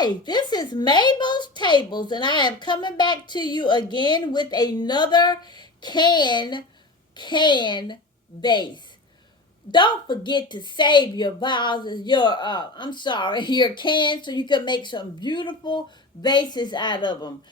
Hi, this is Mabel's Tables, and I am coming back to you again with another can vase. Don't forget to save your vases, your cans, so you can make some beautiful vases out of them.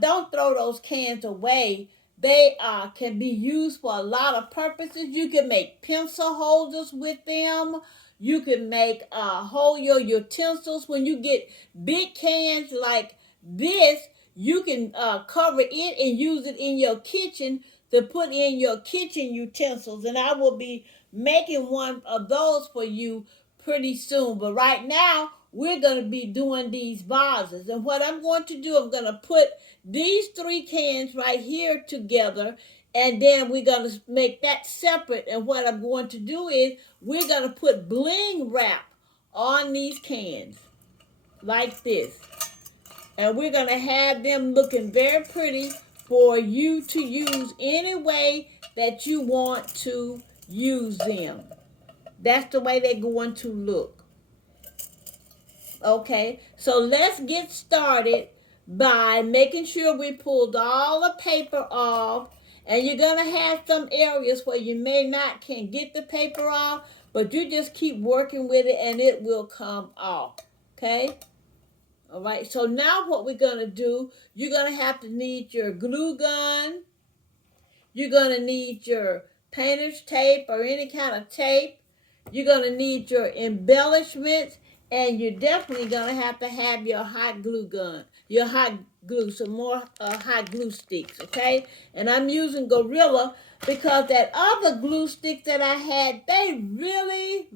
Don't throw those cans away. They can be used for a lot of purposes. You can make pencil holders with them. You can make hold your utensils. When you get big cans like this, you can cover it and use it in your kitchen to put in your kitchen utensils. And I will be making one of those for you pretty soon. But right now, we're going to be doing these vases. And what I'm going to do, I'm going to put these three cans right here together, and then we're going to make that separate. And what I'm going to do is we're going to put bling wrap on these cans like this. And we're going to have them looking very pretty for you to use any way that you want to use them. That's the way they're going to look. Okay, so let's get started by making sure we pulled all the paper off. And you're going to have some areas where you may not can get the paper off, but you just keep working with it and it will come off. Okay? All right, so now what we're going to do, you're going to need your glue gun. You're going to need your painter's tape or any kind of tape. You're going to need your embellishments. And you're definitely going to have your hot glue gun, your hot glue, some more hot glue sticks, okay? And I'm using Gorilla because that other glue sticks that I had, they really,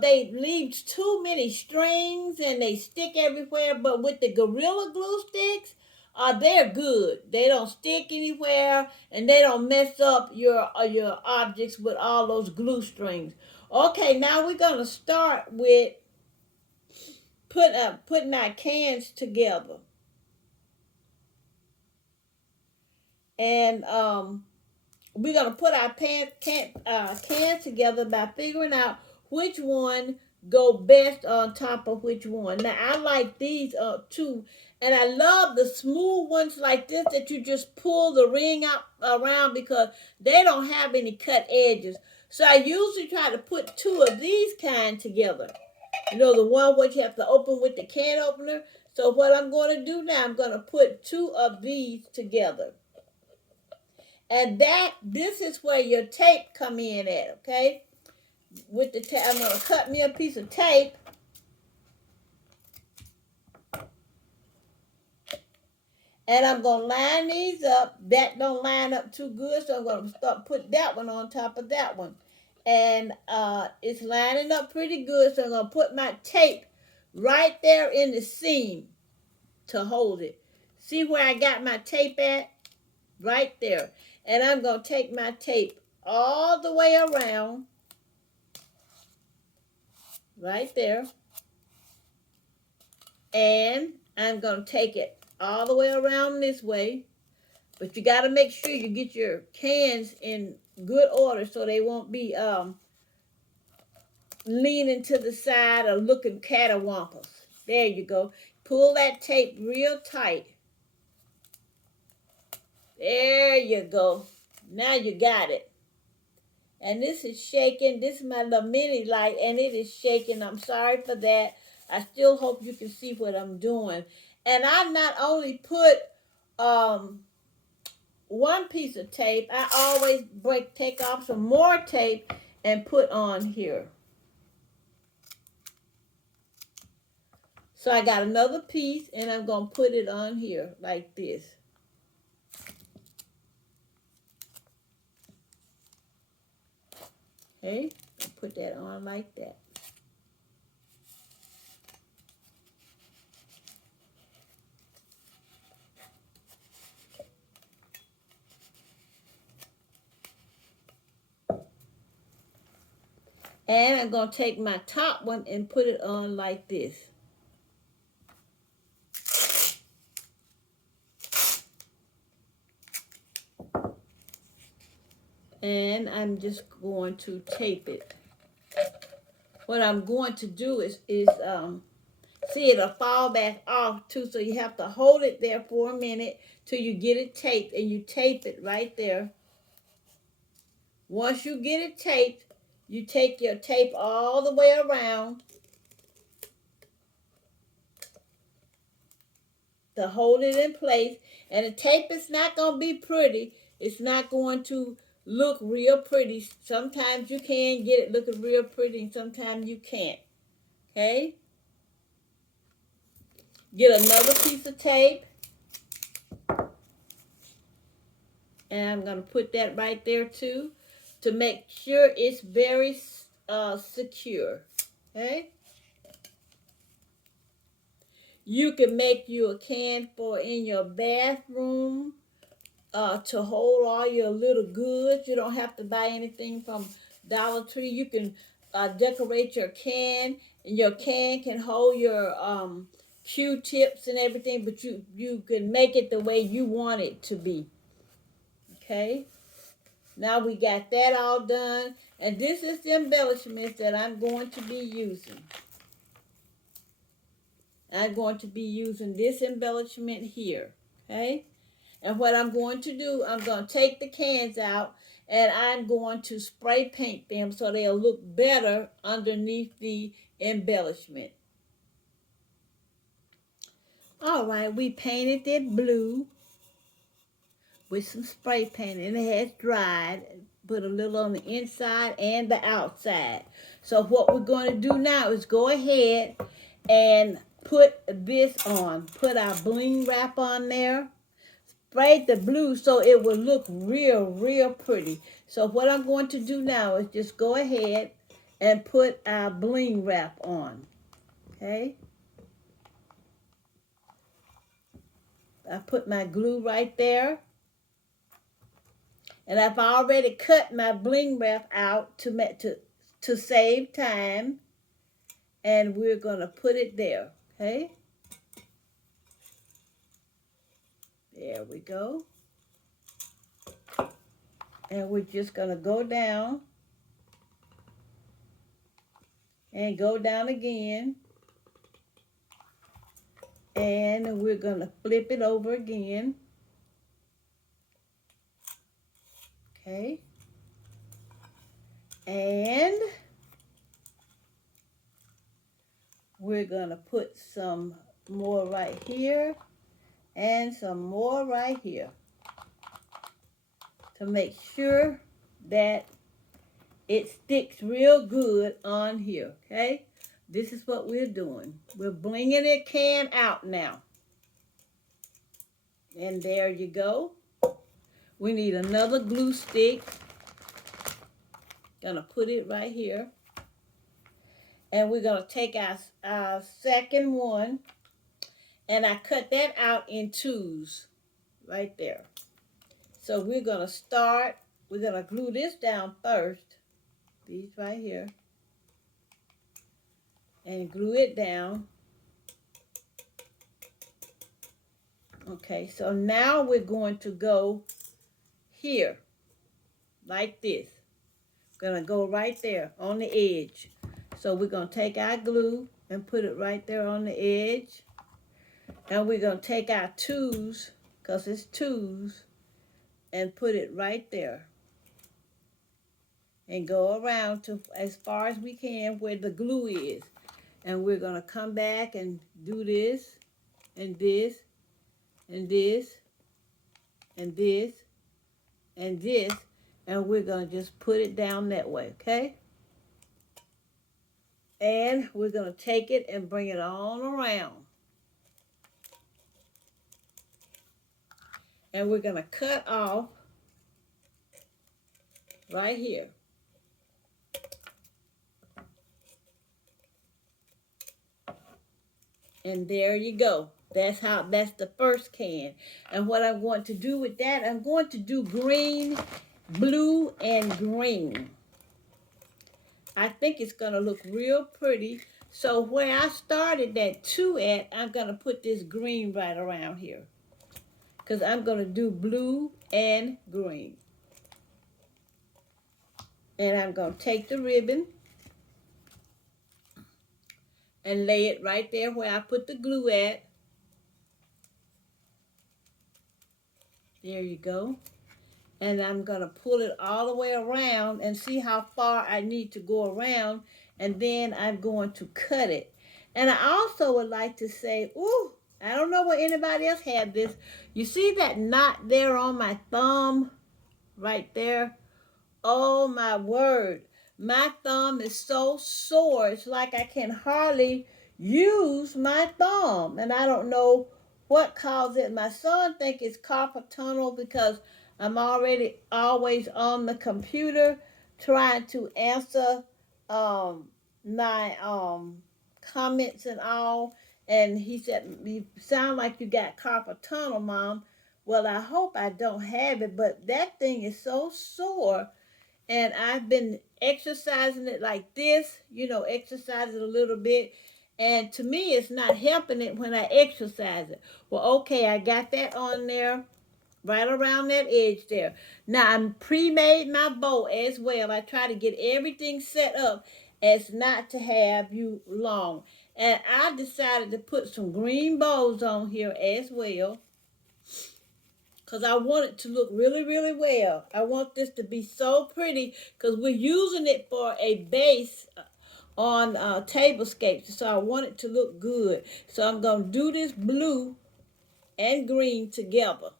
they leave too many strings and they stick everywhere. But with the Gorilla glue sticks, they're good. They don't stick anywhere and they don't mess up your objects with all those glue strings. Okay, now we're going to start with putting our cans together. And we're going to put our cans together by figuring out which one go best on top of which one. Now, I like these too. And I love the smooth ones like this that you just pull the ring out around because they don't have any cut edges. So I usually try to put two of these kind together. You know, the one which you have to open with the can opener. So what I'm going to do now, I'm going to put two of these together. And this is where your tape come in at, okay? With the tape, I'm going to cut me a piece of tape. And I'm going to line these up. That don't line up too good, so I'm going to put that one on top of that one. And it's lining up pretty good, so I'm going to put my tape right there in the seam to hold it. See where I got my tape at? Right there. And I'm going to take my tape all the way around. Right there. And I'm going to take it all the way around this way. But you got to make sure you get your cans in good order so they won't be leaning to the side or looking catawampus. There you go. Pull that tape real tight. There you go. Now you got it. And this is shaking. This is my little mini light, and it is shaking. I'm sorry for that. I still hope you can see what I'm doing. And I not only put one piece of tape, I always take off some more tape and put on here. So I got another piece, and I'm going to put it on here like this. Okay, I'll put that on like that. And I'm going to take my top one and put it on like this. And I'm just going to tape it. what I'm going to do is see, it'll fall back off too, so you have to hold it there for a minute till you get it taped, and you tape it right there. Once you get it taped, you take your tape all the way around to hold it in place. And the tape is not going to be pretty. It's not going to look real pretty. Sometimes you can get it looking real pretty, and sometimes you can't. Okay? Get another piece of tape. And I'm going to put that right there too, to make sure it's very secure. Okay? You can make you a can for in your bathroom to hold all your little goods. You don't have to buy anything from Dollar Tree. You can decorate your can, and your can can hold your Q-tips and everything, but you can make it the way you want it to be. Okay? Now we got that all done, and this is the embellishments that I'm going to be using. I'm going to be using this embellishment here, okay? And what I'm going to do, I'm going to take the cans out, and I'm going to spray paint them so they'll look better underneath the embellishment. All right, we painted it blue with some spray paint, and it has dried. Put a little on the inside and the outside. So what we're going to do now is go ahead and put this on. Put our bling wrap on there. Spray the blue so it will look real pretty. So what I'm going to do now is just go ahead and put our bling wrap on. Okay. I put my glue right there. And I've already cut my bling wrap out to save time. And we're going to put it there, okay? There we go. And we're just going to go down. And go down again. And we're going to flip it over again. Okay. And we're going to put some more right here and some more right here to make sure that it sticks real good on here, okay? This is what we're doing. We're blinging the can out now. And there you go. We need another glue stick. Gonna put it right here. And we're gonna take our second one, and I cut that out in twos right there. So we're gonna glue this down first, these right here, and glue it down. Okay, so now we're going to go here, like this. Gonna go right there on the edge. So we're gonna take our glue and put it right there on the edge. And we're gonna take our twos, because it's twos, and put it right there. And go around to as far as we can where the glue is. And we're gonna come back and do this, and this, and this, and this, and this, and we're going to just put it down that way, okay? And we're going to take it and bring it all around. And we're going to cut off right here. And there you go. That's the first can. And what I'm going to do with that, I'm going to do green, blue, and green. I think it's going to look real pretty. So where I started that 2 at, I'm going to put this green right around here. Because I'm going to do blue and green. And I'm going to take the ribbon. and lay it right there where I put the glue at. There you go. And I'm going to pull it all the way around and see how far I need to go around. And then I'm going to cut it. And I also would like to say, ooh, I don't know what anybody else had this. You see that knot there on my thumb right there? Oh my word. My thumb is so sore. It's like I can hardly use my thumb. And I don't know what caused it. My son thinks it's carpal tunnel because I'm already always on the computer trying to answer my comments and all. And he said, you sound like you got carpal tunnel, Mom. Well, I hope I don't have it, but that thing is so sore. And I've been exercising it like this, you know, exercise it a little bit. And to me, it's not helping it when I exercise it. Well, okay, I got that on there, right around that edge there. Now, I'm pre-made my bow as well. I try to get everything set up as not to have you long. And I decided to put some green bows on here as well, because I want it to look really, really well. I want this to be so pretty because we're using it for a base on tablescapes. So I want it to look good. So I'm going to do this blue and green together.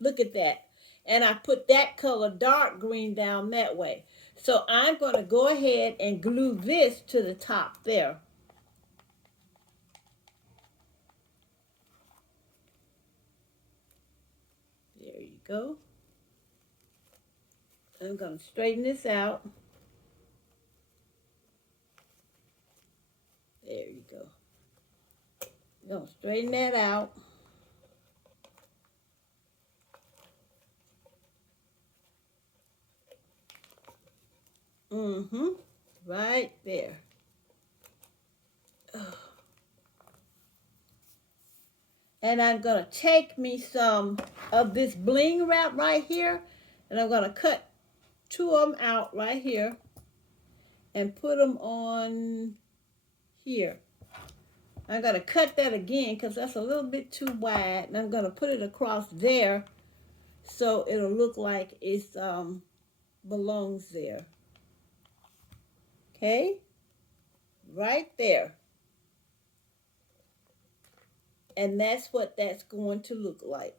Look at that. And I put that color dark green down that way. So I'm going to go ahead and glue this to the top there. There you go. I'm going to straighten this out. There you go. I'm going to straighten that out. Right there. And I'm going to take me some of this bling wrap right here. And I'm going to cut two of them out right here. And put them on here. I'm going to cut that again because that's a little bit too wide. And I'm going to put it across there so it'll look like it belongs there. Okay? Right there. And that's what that's going to look like.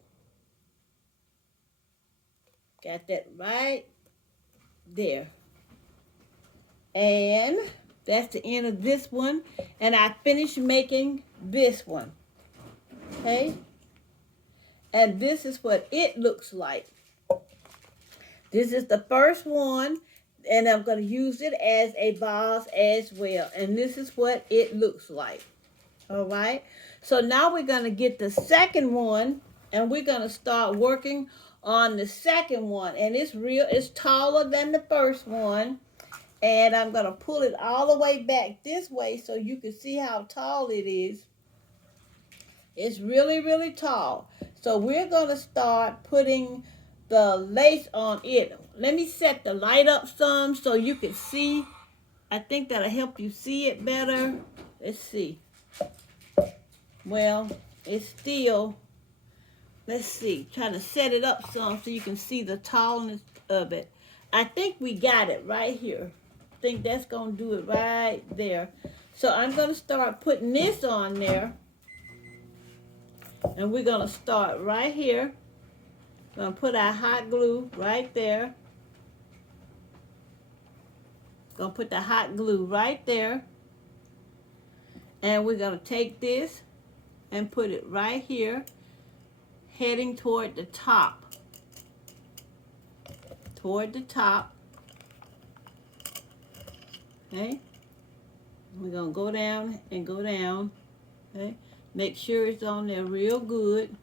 Got that right there. And that's the end of this one. And I finished making this one. Okay? And this is what it looks like. This is the first one. And I'm going to use it as a vase as well. And this is what it looks like. All right? So now we're going to get the second one. And we're going to start working on the second one. And it's taller than the first one. And I'm going to pull it all the way back this way so you can see how tall it is. It's really, really tall. So we're going to start putting the lace on it. Let me set the light up some so you can see. I think that'll help you see it better. Let's see. Well, it's still, let's see. Trying to set it up some so you can see the tallness of it. I think we got it right here. I think that's going to do it right there. So I'm going to start putting this on there. And we're going to start right here. We're going to put our hot glue right there. Going to put the hot glue right there. And we're going to take this and put it right here, heading toward the top. Toward the top. Okay? We're going to go down and go down. Okay? Make sure it's on there real good.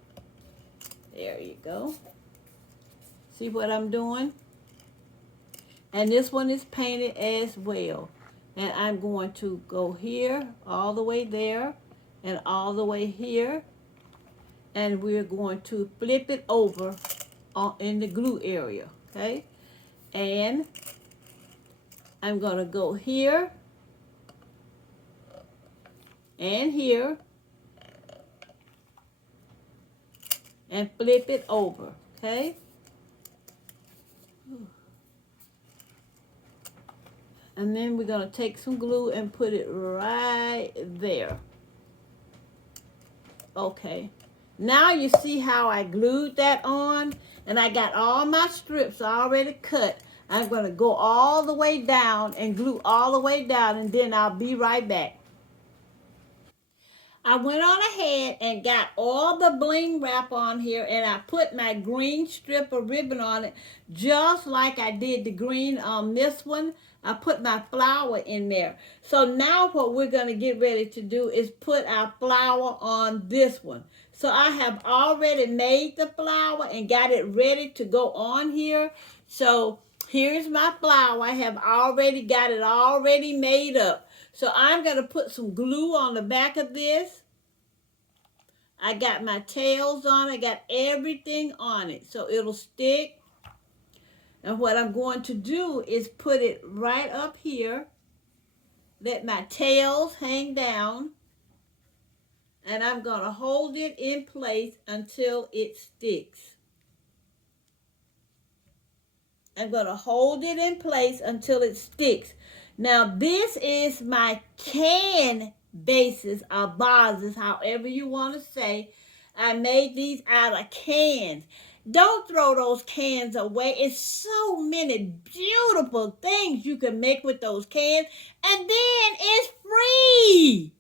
There you go. See what I'm doing? And this one is painted as well. And I'm going to go here, all the way there, and all the way here. And we're going to flip it over in the glue area. Okay? And I'm going to go here. and here and flip it over, okay? And then we're going to take some glue and put it right there. Okay. Now you see how I glued that on? And I got all my strips already cut. I'm going to go all the way down and glue all the way down, and then I'll be right back. I went on ahead and got all the bling wrap on here, and I put my green strip of ribbon on it, just like I did the green on this one. I put my flower in there. So now what we're going to get ready to do is put our flower on this one. So I have already made the flower and got it ready to go on here. So here's my flower. I have already got it already made up. So I'm going to put some glue on the back of this. I got my tails on. I got everything on it. So it'll stick. And what I'm going to do is put it right up here. Let my tails hang down. And I'm going to hold it in place until it sticks. I'm going to hold it in place until it sticks. Now this is my can bases or vases, however you want to say. I made these out of cans. Don't throw those cans away. It's so many beautiful things you can make with those cans. And then it's free.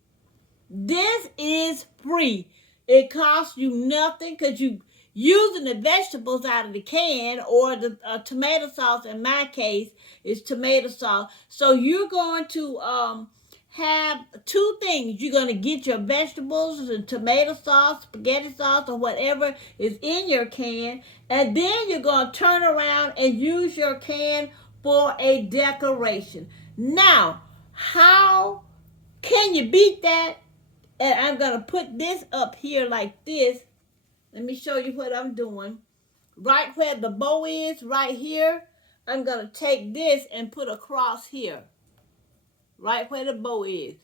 This is free. It costs you nothing because you using the vegetables out of the can, or the tomato sauce. In my case is tomato sauce. So you're going to have two things. You're going to get your vegetables and tomato sauce, spaghetti sauce, or whatever is in your can, and then you're going to turn around and use your can for a decoration. Now, how can you beat that? And I'm going to put this up here like this. Let me show you what I'm doing. Right where the bow is, right here, I'm going to take this and put across here. Right where the bow is.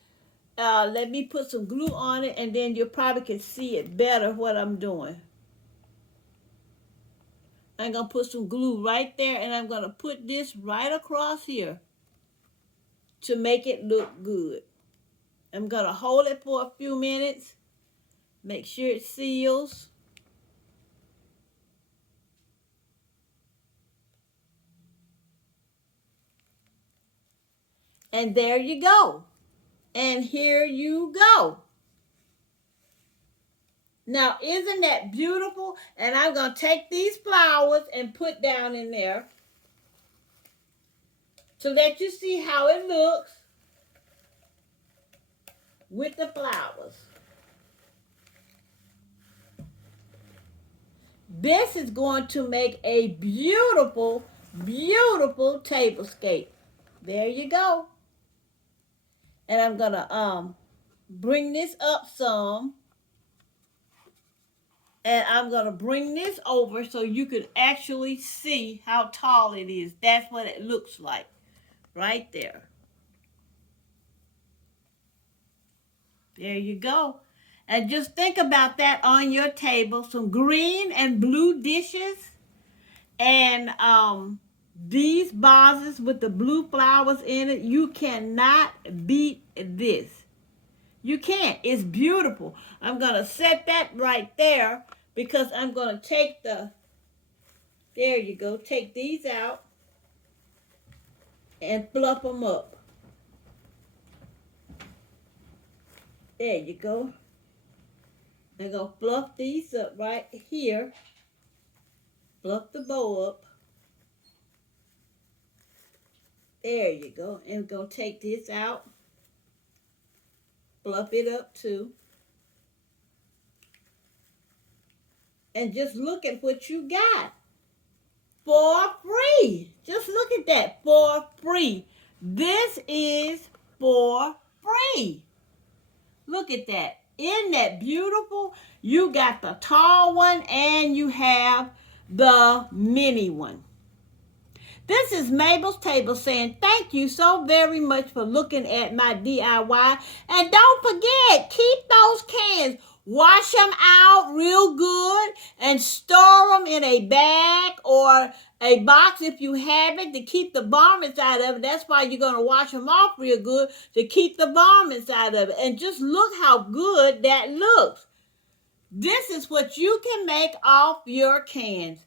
Let me put some glue on it, and then you probably can see it better what I'm doing. I'm going to put some glue right there, and I'm going to put this right across here to make it look good. I'm going to hold it for a few minutes. Make sure it seals. And there you go. And here you go. Now, isn't that beautiful? And I'm going to take these flowers and put down in there so that you see how it looks with the flowers. This is going to make a beautiful, beautiful tablescape. There you go. And I'm going to bring this up some. And I'm going to bring this over so you can actually see how tall it is. That's what it looks like right there. There you go. And just think about that on your table. Some green and blue dishes. And these vases with the blue flowers in it. You cannot beat this. You can't. It's beautiful. I'm going to set that right there because I'm going to take the, there you go, take these out and fluff them up. There you go. I'm going to fluff these up right here. Fluff the bow up. There you go. And I'm going to take this out. Fluff it up too. And just look at what you got. For free. Just look at that. For free. This is for free. Look at that. Isn't that beautiful? You got the tall one and you have the mini one. This is Mabel's Table saying thank you so very much for looking at my DIY. And don't forget, keep those cans. Wash them out real good and store them in a bag or a box if you have it to keep the varmints out of it. That's why you're going to wash them off real good to keep the varmints out of it. And just look how good that looks. This is what you can make off your cans.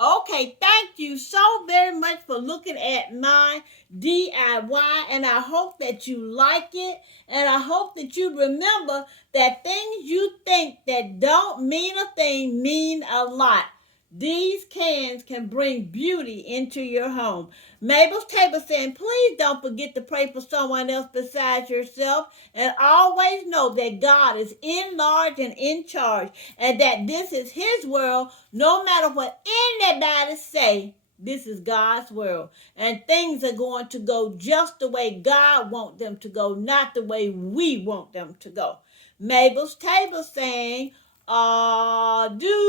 Okay, thank you so very much for looking at my DIY, and I hope that you like it, and I hope that you remember that things you think that don't mean a thing mean a lot. These cans can bring beauty into your home. Mabel's Table saying, please don't forget to pray for someone else besides yourself, and always know that God is in large and in charge, and that this is his world. No matter what anybody say, this is God's world, and things are going to go just the way God wants them to go, not the way we want them to go. Mabel's Table saying, adieu.